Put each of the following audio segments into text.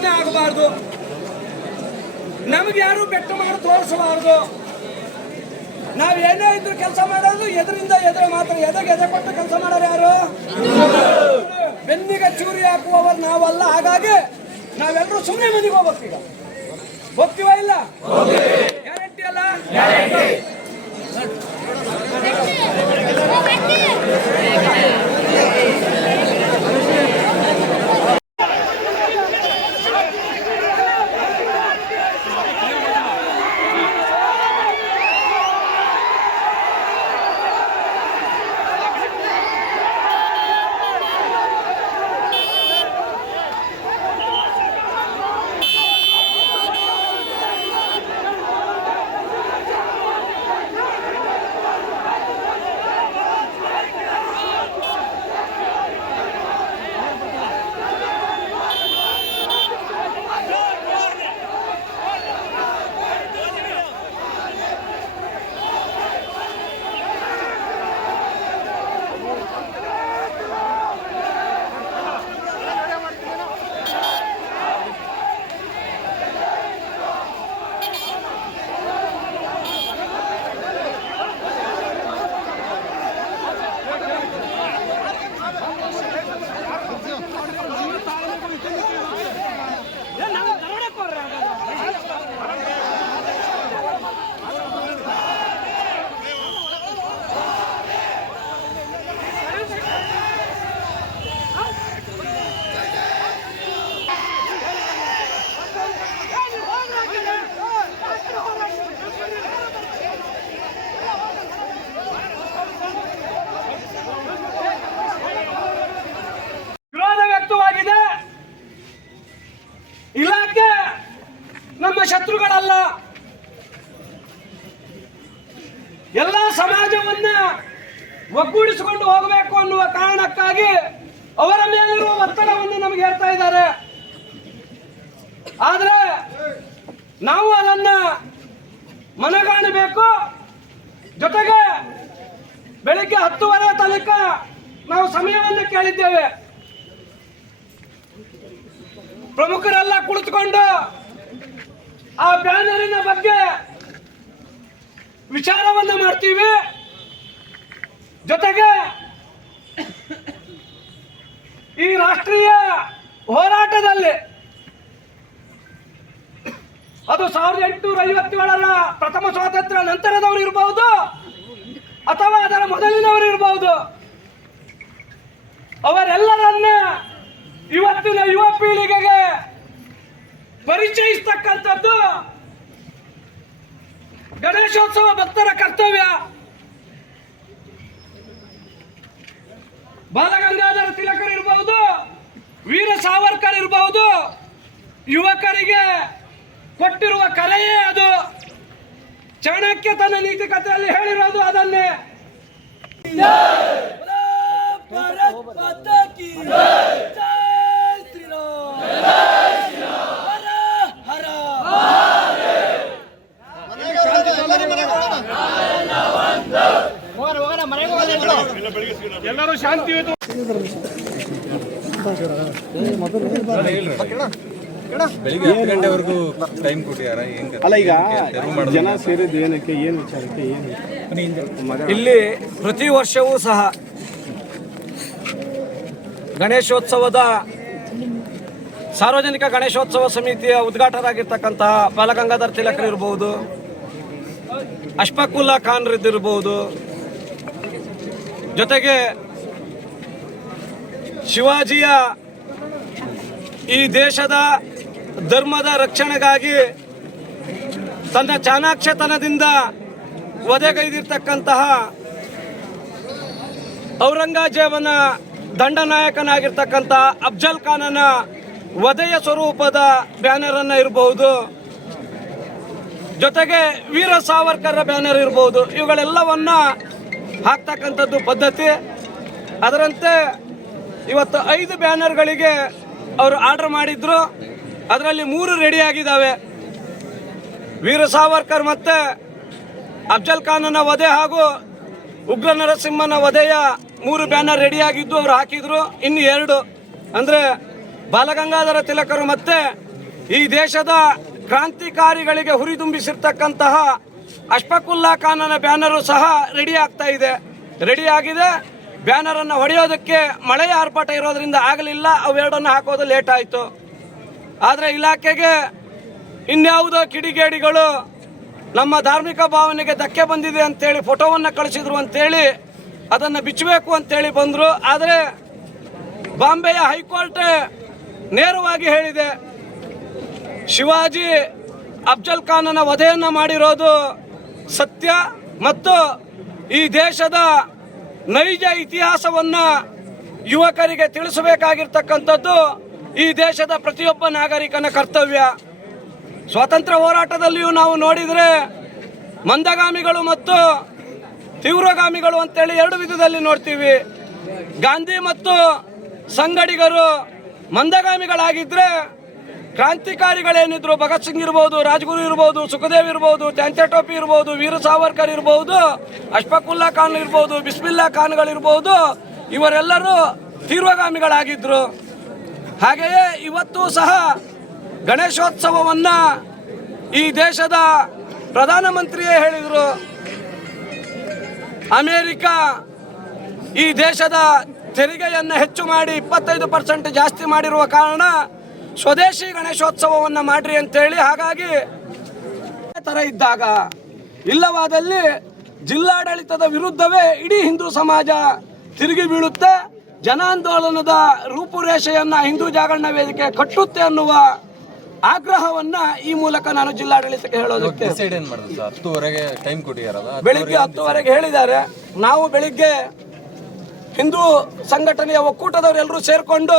ಘಟನೆ ಆಗಬಾರ್ದು. ನಮ್ಗೆ ಯಾರು ಬೆಟ್ಟ ಮಾಡಿ ತೋರಿಸಬಾರ್ದು. ನಾವು ಏನೇ ಇದ್ರು ಕೆಲಸ ಮಾಡೋದು ಎದರಿಂದ ಎದುರು ಮಾತ್ರ. ಎದೆ ಕೊಟ್ಟು ಕೆಲಸ ಮಾಡೋರು ಯಾರು? ಬೆನ್ನಿಗೆ ಚೂರಿ ಹಾಕುವವರು ನಾವಲ್ಲ. ಹಾಗಾಗಿ ನಾವೆಲ್ಲರೂ ಸುಮ್ಮನೆ ಮನೆಗೆ ಹೋಗ್ಬೇಕು. ಈಗ ಹೋಗ್ತೀವ ಇಲ್ಲ? ಗ್ಯಾರಂಟಿ ಅಲ್ಲ? ಇಲಾಖೆ ನಮ್ಮ ಶತ್ರುಗಳಲ್ಲ. ಎಲ್ಲ ಸಮಾಜವನ್ನ ಒಗ್ಗೂಡಿಸಿಕೊಂಡು ಹೋಗಬೇಕು ಅನ್ನುವ ಕಾರಣಕ್ಕಾಗಿ ಅವರ ಮೇಲಿರುವ ಒತ್ತಡವನ್ನು ನಮಗೆ ಹೇಳ್ತಾ ಇದ್ದಾರೆ. ಆದ್ರೆ ನಾವು ಅದನ್ನ ಮನಗಾಣಬೇಕು. ಜೊತೆಗೆ ಬೆಳಿಗ್ಗೆ 10:30 ತನಕ ನಾವು ಸಮಯವನ್ನು ಕೇಳಿದ್ದೇವೆ. ಪ್ರಮುಖರೆಲ್ಲ ಕುಳಿತುಕೊಂಡು ಆ ಬ್ಯಾನರಿನ ಬಗ್ಗೆ ವಿಚಾರವನ್ನ ಮಾಡ್ತೀವಿ. ಜೊತೆಗೆ ಈ ರಾಷ್ಟ್ರೀಯ ಹೋರಾಟದಲ್ಲಿ ಅದು 1857ರ ಪ್ರಥಮ ಸ್ವಾತಂತ್ರ್ಯ ನಂತರದವರು ಇರಬಹುದು ಅಥವಾ ಅದರ ಮೊದಲಿನವರು ಇರಬಹುದು, ಅವರೆಲ್ಲರನ್ನ ಇವತ್ತಿನ ಯುವ ಪೀಳಿಗೆಗೆ ಪರಿಚಯಿಸ್ತಕ್ಕಂಥದ್ದು ಗಣೇಶೋತ್ಸವ ಭಕ್ತರ ಕರ್ತವ್ಯ. ಬಾಲಗಂಗಾಧರ ತಿಲಕರ್ ಇರಬಹುದು, ವೀರ ಸಾವರ್ಕರ್ ಇರಬಹುದು, ಯುವಕರಿಗೆ ಕೊಟ್ಟಿರುವ ಕರೆಯೇ ಅದು. ಚಾಣಕ್ಯ ತನ್ನ ನೀತಿ ಕಥೆಯಲ್ಲಿ ಹೇಳಿರೋದು ಅದನ್ನೇ. ಎಲ್ಲರೂ ಶಾಂತಿಯುತ ಬೆಳಿಗ್ಗೆ 10 ಗಂಟೆವರೆಗೂ ಟೈಮ್ ಕೊಟ್ಟಿದ್ದಾರೆ. ಅಲ್ಲ, ಈಗ ಜನ ಸೇರಿದ್ದು ಏನಕ್ಕೆ, ಏನು ವಿಚಾರಕ್ಕೆ, ಏನು ಇಲ್ಲಿ ಪ್ರತಿ ವರ್ಷವೂ ಸಹ ಗಣೇಶೋತ್ಸವದ ಸಾರ್ವಜನಿಕ ಗಣೇಶೋತ್ಸವ ಸಮಿತಿಯ ಉದ್ಘಾಟಕರಾಗಿರ್ತಕ್ಕಂತಹ ಬಾಲಗಂಗಾಧರ ತಿಲಕರ್ ಇರಬಹುದು, ಅಶ್ಫಾಕುಲ್ಲಾ ಖಾನ್ ಇರಬಹುದು, ಜೊತೆಗೆ ಶಿವಾಜಿಯ ಈ ದೇಶದ ಧರ್ಮದ ರಕ್ಷಣೆಗಾಗಿ ತನ್ನ ಚಾಣಾಕ್ಷತನದಿಂದ ವಧೆಗೈದಿರ್ತಕ್ಕಂತಹ ಔರಂಗಜೇಬನ ದಂಡನಾಯಕನಾಗಿರ್ತಕ್ಕಂಥ ಅಫ್ಜಲ್ ಖಾನನ ವಧೆಯ ಸ್ವರೂಪದ ಬ್ಯಾನರ್ ಅನ್ನ ಇರಬಹುದು, ಜೊತೆಗೆ ವೀರ ಸಾವರ್ಕರ್ ಬ್ಯಾನರ್ ಇರಬಹುದು. ಇವುಗಳೆಲ್ಲವನ್ನ ಹಾಕ್ತಕ್ಕಂಥದ್ದು ಪದ್ಧತಿ. ಅದರಂತೆ ಇವತ್ತು 5 ಬ್ಯಾನರ್ಗಳಿಗೆ ಅವರು ಆರ್ಡರ್ ಮಾಡಿದ್ರು. ಅದರಲ್ಲಿ 3 ರೆಡಿ ಆಗಿದ್ದಾವೆ. ವೀರ ಸಾವರ್ಕರ್ ಮತ್ತೆ ಅಫ್ಜಲ್ ಖಾನನ ವಧೆ ಹಾಗೂ ಉಗ್ರ ನರಸಿಂಹನ ವಧೆಯ 3 ಬ್ಯಾನರ್ ರೆಡಿಯಾಗಿದ್ದು ಅವರು ಹಾಕಿದ್ರು. ಇನ್ನು 2 ಅಂದರೆ ಬಾಲಗಂಗಾಧರ ತಿಲಕರು ಮತ್ತೆ ಈ ದೇಶದ ಕ್ರಾಂತಿಕಾರಿಗಳಿಗೆ ಹುರಿದುಂಬಿಸಿರ್ತಕ್ಕಂತಹ ಅಶ್ಫಾಕುಲ್ಲಾ ಖಾನನ ಬ್ಯಾನರು ಸಹ ರೆಡಿ ಆಗ್ತಾ ಇದೆ, ರೆಡಿ ಆಗಿದೆ. ಬ್ಯಾನರನ್ನು ಹೊಡೆಯೋದಕ್ಕೆ ಮಳೆಯ ಆರ್ಭಟ ಇರೋದ್ರಿಂದ ಆಗಲಿಲ್ಲ, ಅವೆರಡನ್ನು ಹಾಕೋದು ಲೇಟ್ ಆಯಿತು. ಆದರೆ ಇಲಾಖೆಗೆ ಇನ್ಯಾವುದೋ ಕಿಡಿಗೇಡಿಗಳು ನಮ್ಮ ಧಾರ್ಮಿಕ ಭಾವನೆಗೆ ಧಕ್ಕೆ ಬಂದಿದೆ ಅಂತೇಳಿ ಫೋಟೋವನ್ನು ಕಳಿಸಿದ್ರು ಅಂತೇಳಿ ಅದನ್ನು ಬಿಚ್ಚಬೇಕು ಅಂತೇಳಿ ಬಂದರು. ಆದರೆ ಬಾಂಬೆಯ ಹೈಕೋರ್ಟ್ ನೇರವಾಗಿ ಹೇಳಿದೆ, ಶಿವಾಜಿ ಅಫ್ಜಲ್ ಖಾನನ ವಧೆಯನ್ನು ಮಾಡಿರೋದು ಸತ್ಯ ಮತ್ತು ಈ ದೇಶದ ನೈಜ ಇತಿಹಾಸವನ್ನು ಯುವಕರಿಗೆ ತಿಳಿಸಬೇಕಾಗಿರ್ತಕ್ಕಂಥದ್ದು ಈ ದೇಶದ ಪ್ರತಿಯೊಬ್ಬ ನಾಗರಿಕನ ಕರ್ತವ್ಯ. ಸ್ವಾತಂತ್ರ್ಯ ಹೋರಾಟದಲ್ಲಿಯೂ ನಾವು ನೋಡಿದರೆ ಮಂದಗಾಮಿಗಳು ಮತ್ತು ತೀವ್ರಗಾಮಿಗಳು ಅಂತೇಳಿ ಎರಡು ವಿಧದಲ್ಲಿ ನೋಡ್ತೀವಿ. ಗಾಂಧಿ ಮತ್ತು ಸಂಗಡಿಗರು ಮಂದಗಾಮಿಗಳಾಗಿದ್ದರೆ ಕ್ರಾಂತಿಕಾರಿಗಳೇನಿದ್ರು ಭಗತ್ ಸಿಂಗ್ ಇರ್ಬೋದು, ರಾಜ್ಗುರು ಇರ್ಬೋದು, ಸುಖದೇವ್ ಇರ್ಬೋದು, ತ್ಯಾಂತೆ ಟೋಪಿ ಇರ್ಬೋದು, ವೀರ ಸಾವರ್ಕರ್ ಇರ್ಬೋದು, ಅಶ್ಫಾಕುಲ್ಲಾ ಖಾನ್ ಇರ್ಬೋದು, ಬಿಸ್ಮಿಲ್ಲಾ ಖಾನ್ಗಳಿರ್ಬೋದು, ಇವರೆಲ್ಲರೂ ತೀವ್ರಗಾಮಿಗಳಾಗಿದ್ದರು. ಹಾಗೆಯೇ ಇವತ್ತು ಸಹ ಗಣೇಶೋತ್ಸವವನ್ನು ಈ ದೇಶದ ಪ್ರಧಾನಮಂತ್ರಿಯೇ ಹೇಳಿದರು, ಅಮೇರಿಕ ಈ ದೇಶದ ತೆರಿಗೆಯನ್ನು ಹೆಚ್ಚು ಮಾಡಿ 25% ಜಾಸ್ತಿ ಮಾಡಿರುವ ಕಾರಣ ಸ್ವದೇಶಿ ಗಣೇಶೋತ್ಸವವನ್ನು ಮಾಡ್ರಿ ಅಂತೇಳಿ. ಹಾಗಾಗಿ ಥರ ಇದ್ದಾಗ ಇಲ್ಲವಾದಲ್ಲಿ ಜಿಲ್ಲಾಡಳಿತದ ವಿರುದ್ಧವೇ ಇಡೀ ಹಿಂದೂ ಸಮಾಜ ತಿರುಗಿ ಬೀಳುತ್ತೆ, ಜನಾಂದೋಲನದ ರೂಪುರೇಷೆಯನ್ನು ಹಿಂದೂ ಜಾಗರಣ ವೇದಿಕೆ ಕಟ್ಟುತ್ತೆ ಅನ್ನುವ ಆಗ್ರಹವನ್ನ ಈ ಮೂಲಕ ನಾನು ಜಿಲ್ಲಾಡಳಿತಕ್ಕೆ ಹೇಳೋದಕ್ಕೆ. ಡಿಸೈಡ್ ಏನು ಮಾಡಿದ್ರು ಸರ್? 10:00ವರೆಗೆ ಟೈಮ್ ಕೊಟ್ಟಿದ್ದಾರಲ್ಲ, ಬೆಳಿಗ್ಗೆ 10:00ವರೆಗೆ ಹೇಳಿದ್ದಾರೆ. ನಾವು ಬೆಳಿಗ್ಗೆ ಹಿಂದೂ ಸಂಘಟನೆಯ ಒಕ್ಕೂಟದವರೆಲ್ಲರೂ ಸೇರಿಕೊಂಡು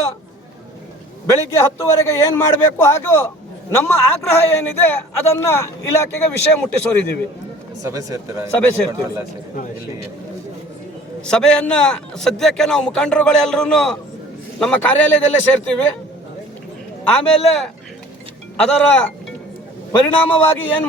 ಬೆಳಿಗ್ಗೆ 10:00ವರೆಗೆ ಏನು ಮಾಡಬೇಕು ಹಾಗೂ ನಮ್ಮ ಆಗ್ರಹ ಏನಿದೆ ಅದನ್ನ ಇಲಾಖೆಗೆ ವಿಷಯ ಮುಟ್ಟಿಸೋರಿದ್ದೀವಿ. ಸಭೆ ಸೇರ್ತೀರಾ? ಸಭೆ ಸೇರ್ತೀವಿ. ಸಭೆಯನ್ನ ಸದ್ಯಕ್ಕೆ ನಾವು ಮುಖಂಡರುಗಳೆಲ್ಲರೂ ನಮ್ಮ ಕಾರ್ಯಾಲಯದಲ್ಲೇ ಸೇರ್ತೀವಿ. ಆಮೇಲೆ ಅದರ ಪರಿಣಾಮವಾಗಿ ಏನು